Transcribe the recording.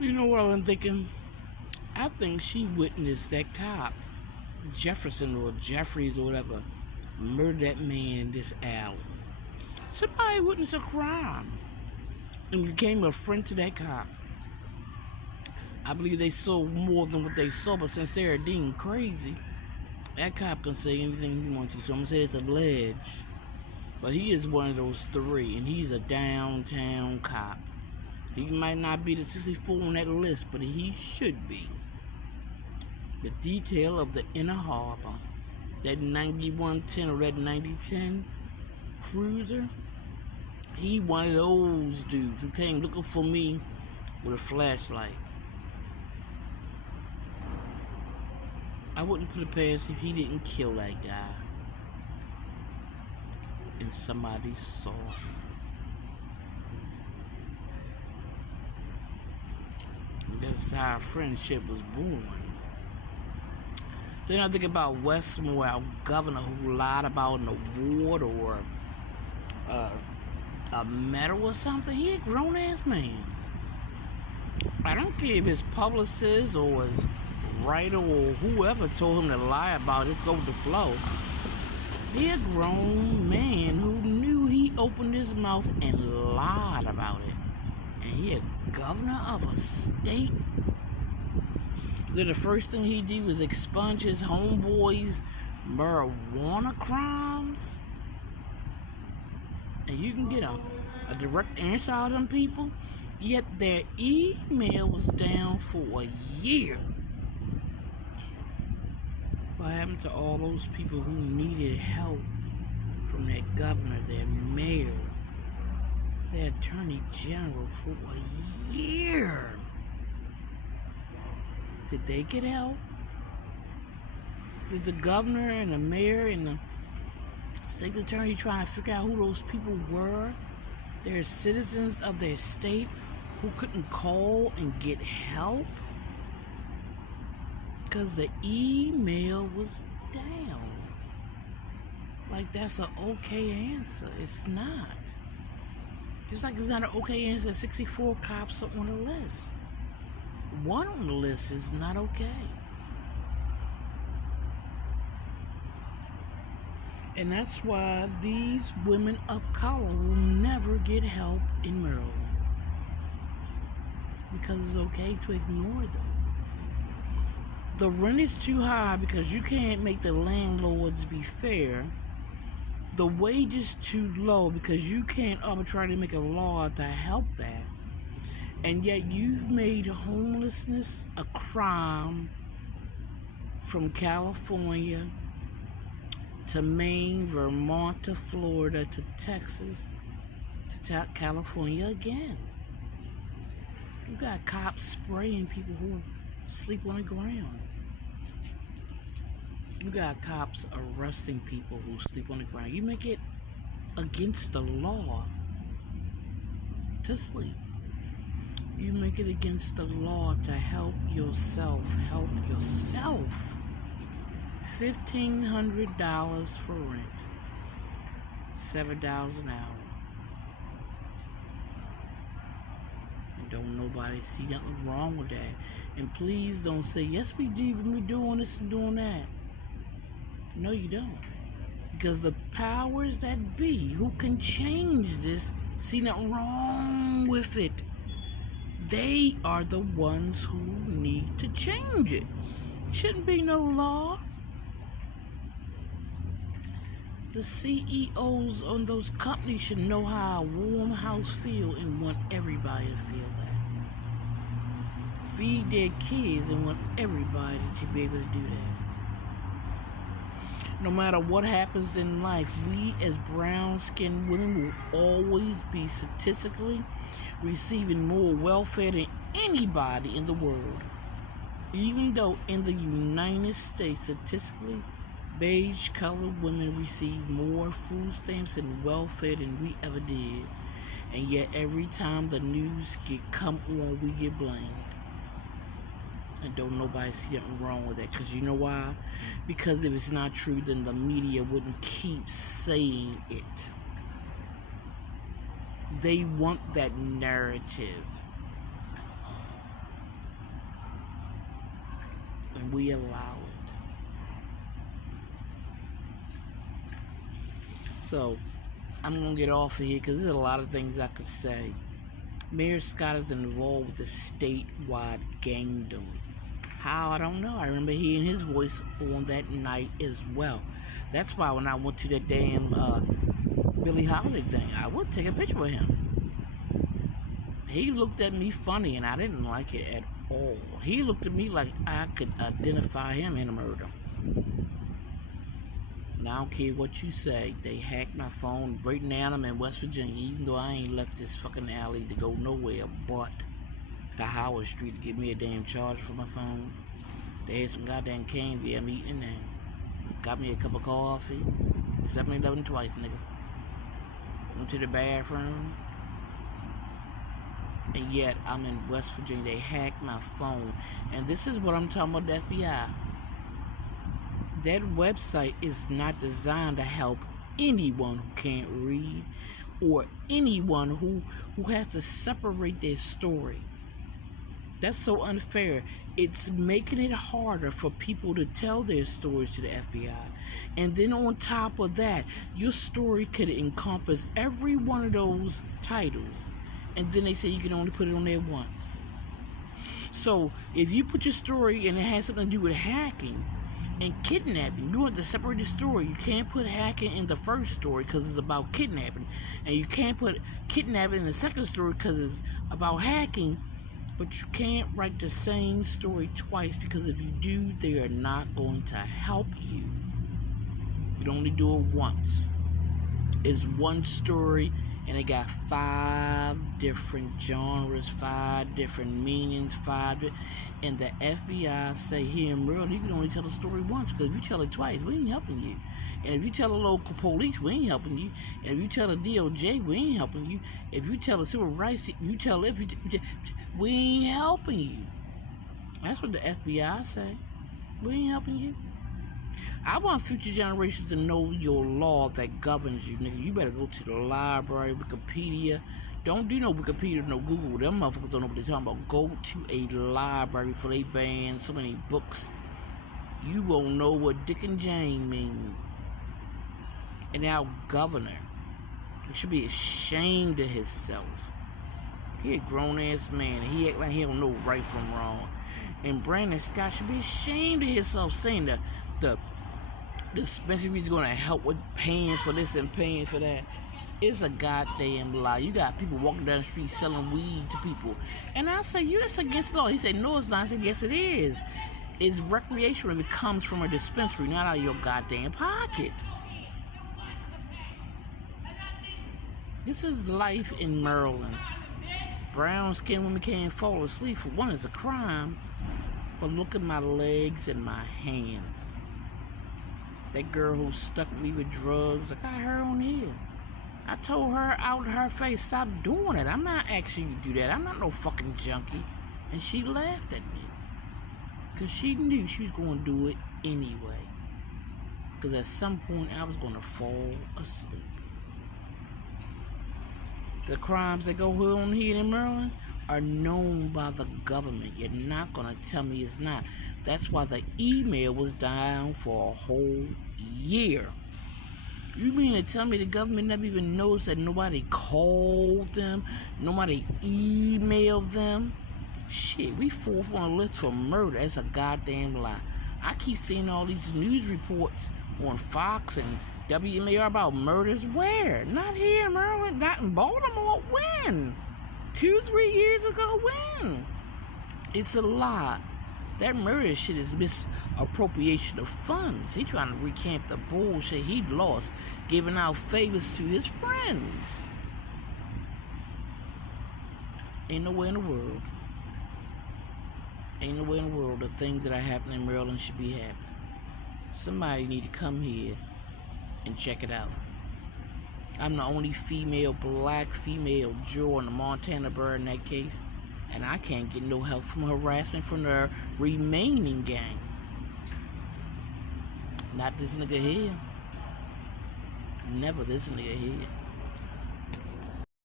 You know what I'm thinking? I think she witnessed that cop, Jefferson or Jeffries or whatever, murder that man in this alley. Somebody witnessed a crime and became a friend to that cop. I believe they saw more than what they saw, but since they're deemed crazy, that cop can say anything he wants to. So I'm going to say it's alleged. But he is one of those three, and he's a downtown cop. He might not be the 64 on that list, but he should be. The detail of the inner harbor, that 9110 or that 9010 cruiser, he one of those dudes who came looking for me with a flashlight. I wouldn't put it past if he didn't kill that guy and somebody saw him. That's how our friendship was born. Then I think about Westmore, our governor, who lied about an award or a medal or something. He a grown-ass man. I don't care if his publicist or his writer or whoever told him to lie about it, go with the flow. He a grown man who knew he opened his mouth and lied about it. And he a governor of a state. Then the first thing he did was expunge his homeboys' marijuana crimes. And you can get a direct answer out of them people. Yet their email was down for a year. What happened to all those people who needed help from their governor, their mayor, their attorney general for a year? Did they get help? Did the governor and the mayor and the state attorney try to figure out who those people were? They're citizens of their state who couldn't call and get help because the email was down. Like, that's an okay answer. It's not. Just like it's not an okay answer. 64 cops are on the list. One on the list is not okay. And that's why these women of color will never get help in Maryland. Because it's okay to ignore them. The rent is too high because you can't make the landlords be fair. The wage is too low because you can't arbitrarily make a law to help that. And yet you've made homelessness a crime from California to Maine, Vermont to Florida to Texas to California again. You got cops spraying people who sleep on the ground. You got cops arresting people who sleep on the ground. You make it against the law to sleep. You make it against the law to help yourself. Help yourself. $1,500 for rent. $7 an hour. And don't nobody see nothing wrong with that. And please don't say, yes we do, when we're doing this and doing that. No, you don't. Because the powers that be who can change this see nothing wrong with it. They are the ones who need to change it. Shouldn't be no law. The CEOs on those companies should know how a warm house feels and want everybody to feel that. Feed their kids and want everybody to be able to do that. No matter what happens in life, we as brown-skinned women will always be statistically receiving more welfare than anybody in the world. Even though in the United States, statistically, beige-colored women receive more food stamps and welfare than we ever did. And yet every time the news come on, we get blamed. And don't nobody see nothing wrong with that. Because you know why? Because if it's not true, then the media wouldn't keep saying it. They want that narrative. and we allow it. So, I'm going to get off of here because there's a lot of things I could say. Mayor Scott is involved with the statewide gangdom. How? I don't know. I remember hearing his voice on that night as well. That's why when I went to that damn Billie Holiday thing, I would take a picture with him. He looked at me funny, and I didn't like it at all. He looked at me like I could identify him in a murder. And I don't care what you say. They hacked my phone. Right now I'm in West Virginia, even though I ain't left this fucking alley to go nowhere but to Howard Street to get me a damn charger for my phone. They had some goddamn candy I'm eating and got me a cup of coffee. 7-Eleven twice, nigga. Went to the bathroom. And yet I'm in West Virginia. They hacked my phone. And this is what I'm talking about, the FBI. That website is not designed to help anyone who can't read or anyone who has to separate their story. That's so unfair. It's making it harder for people to tell their stories to the FBI. And then on top of that, your story could encompass every one of those titles. And then they say you can only put it on there once. So if you put your story and it has something to do with hacking and kidnapping, you want to separate the story. You can't put hacking in the first story because it's about kidnapping. And you can't put kidnapping in the second story because it's about hacking. But you can't write the same story twice because if you do, they are not going to help you. You'd only do it once. It's one story and it got 5 different genres, 5 different meanings, and the FBI say here in Maryland, you can only tell the story once because if you tell it twice, we ain't helping you. And if you tell the local police, we ain't helping you. And if you tell the DOJ, we ain't helping you. If you tell the civil rights, you tell we ain't helping you. That's what the FBI say. We ain't helping you. I want future generations to know your law that governs you, nigga. You better go to the library, Wikipedia. Don't do no Wikipedia, no Google. Them motherfuckers don't know what they're talking about. Go to a library for they ban so many books. You won't know what Dick and Jane mean. And our governor, he should be ashamed of himself. He a grown-ass man, and he act like he don't know right from wrong. And Brandon Scott should be ashamed of himself saying the dispensary is going to help with paying for this and paying for that. It's a goddamn lie. You got people walking down the street selling weed to people. And I say, that's against the law. He said, no, it's not. I said, yes, it is. It's recreational if it comes from a dispensary, not out of your goddamn pocket. This is life in Maryland. Brown skinned women can't fall asleep. For one, it's a crime. But look at my legs and my hands. That girl who stuck me with drugs, I got her on here. I told her out in her face, stop doing it. I'm not asking you to do that. I'm not no fucking junkie. And she laughed at me. Because she knew she was going to do it anyway. Because at some point, I was going to fall asleep. The crimes that go on here in Maryland are known by the government. You're not going to tell me it's not. That's why the email was down for a whole year. You mean to tell me the government never even knows that nobody called them? Nobody emailed them? Shit, we 4th on the list for murder. That's a goddamn lie. I keep seeing all these news reports on Fox and WMAR about murders. Where? Not here in Maryland. Not in Baltimore. When? 2-3 years ago. When? It's a lie. That murder shit is misappropriation of funds. He trying to recant the bullshit he lost, giving out favors to his friends. Ain't nowhere in the world. Ain't nowhere in the world the things that are happening in Maryland should be happening. Somebody need to come here and check it out. I'm the only black female juror in the Montana Baronette case. And I can't get no help from harassment from the remaining gang. Not this nigga here. Never this nigga here.